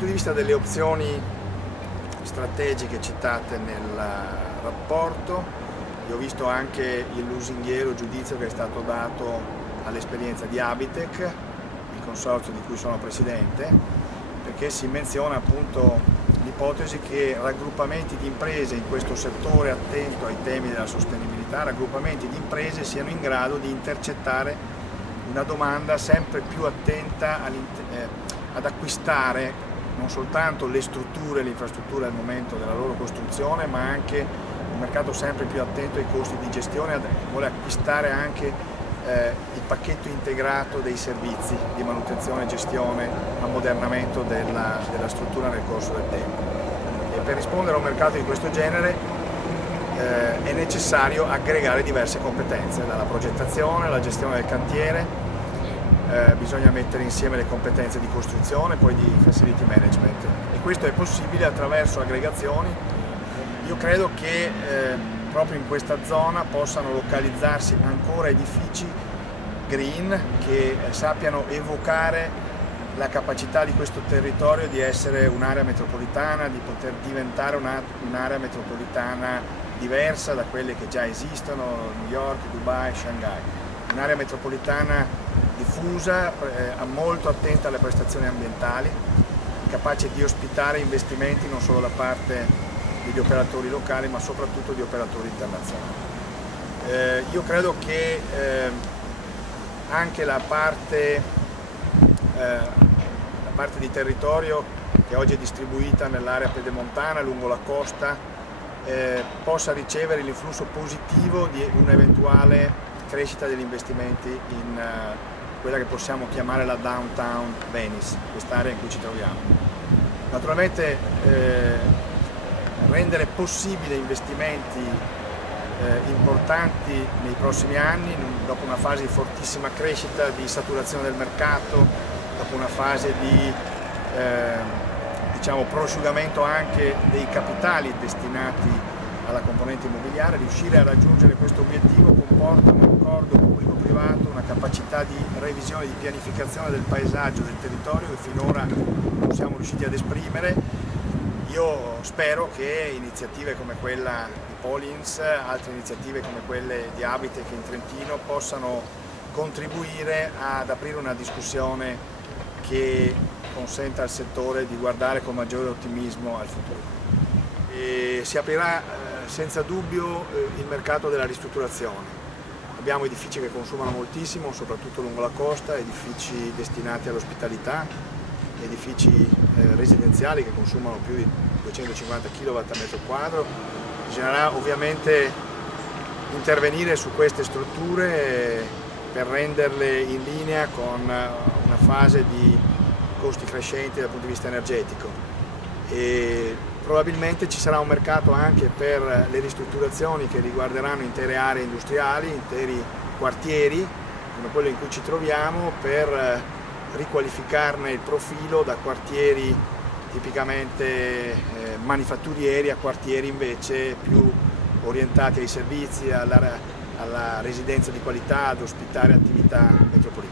punto di vista delle opzioni strategiche citate nel rapporto, io ho visto anche il lusinghiero giudizio che è stato dato all'esperienza di Abitec, il consorzio di cui sono presidente, perché si menziona appunto l'ipotesi che raggruppamenti di imprese in questo settore attento ai temi della sostenibilità, raggruppamenti di imprese siano in grado di intercettare una domanda sempre più attenta ad acquistare non soltanto le strutture e le infrastrutture al momento della loro costruzione, ma anche un mercato sempre più attento ai costi di gestione, vuole acquistare anche il pacchetto integrato dei servizi di manutenzione, gestione, ammodernamento della struttura nel corso del tempo. E per rispondere a un mercato di questo genere è necessario aggregare diverse competenze, dalla progettazione alla gestione del cantiere, bisogna mettere insieme le competenze di costruzione, poi di facility management, e questo è possibile attraverso aggregazioni. Io credo che proprio in questa zona possano localizzarsi ancora edifici green che sappiano evocare la capacità di questo territorio di essere un'area metropolitana, di poter diventare un'area metropolitana diversa da quelle che già esistono, New York, Dubai, Shanghai. Un'area metropolitana diffusa, molto attenta alle prestazioni ambientali, capace di ospitare investimenti non solo da parte degli operatori locali ma soprattutto di operatori internazionali. Io credo che anche la parte di territorio che oggi è distribuita nell'area pedemontana lungo la costa possa ricevere l'influsso positivo di un'eventuale crescita degli investimenti in quella che possiamo chiamare la downtown Venice, quest'area in cui ci troviamo. Naturalmente rendere possibile investimenti importanti nei prossimi anni, dopo una fase di fortissima crescita, di saturazione del mercato, dopo una fase di diciamo, prosciugamento anche dei capitali destinati alla componente immobiliare, riuscire a raggiungere questo obiettivo comporta un accordo pubblico-privato, una capacità di revisione, di pianificazione del paesaggio, del territorio che finora non siamo riusciti ad esprimere. Io spero che iniziative come quella di Polins, altre iniziative come quelle di Abitec in Trentino possano contribuire ad aprire una discussione che consenta al settore di guardare con maggiore ottimismo al futuro. E si aprirà senza dubbio il mercato della ristrutturazione. Abbiamo edifici che consumano moltissimo, soprattutto lungo la costa, edifici destinati all'ospitalità, edifici residenziali che consumano più di 250 kW a metro quadro. Bisognerà ovviamente intervenire su queste strutture per renderle in linea con una fase di costi crescenti dal punto di vista energetico. E probabilmente ci sarà un mercato anche per le ristrutturazioni che riguarderanno intere aree industriali, interi quartieri, come quello in cui ci troviamo, per riqualificarne il profilo da quartieri tipicamente manifatturieri a quartieri invece più orientati ai servizi, alla residenza di qualità, ad ospitare attività metropolitane.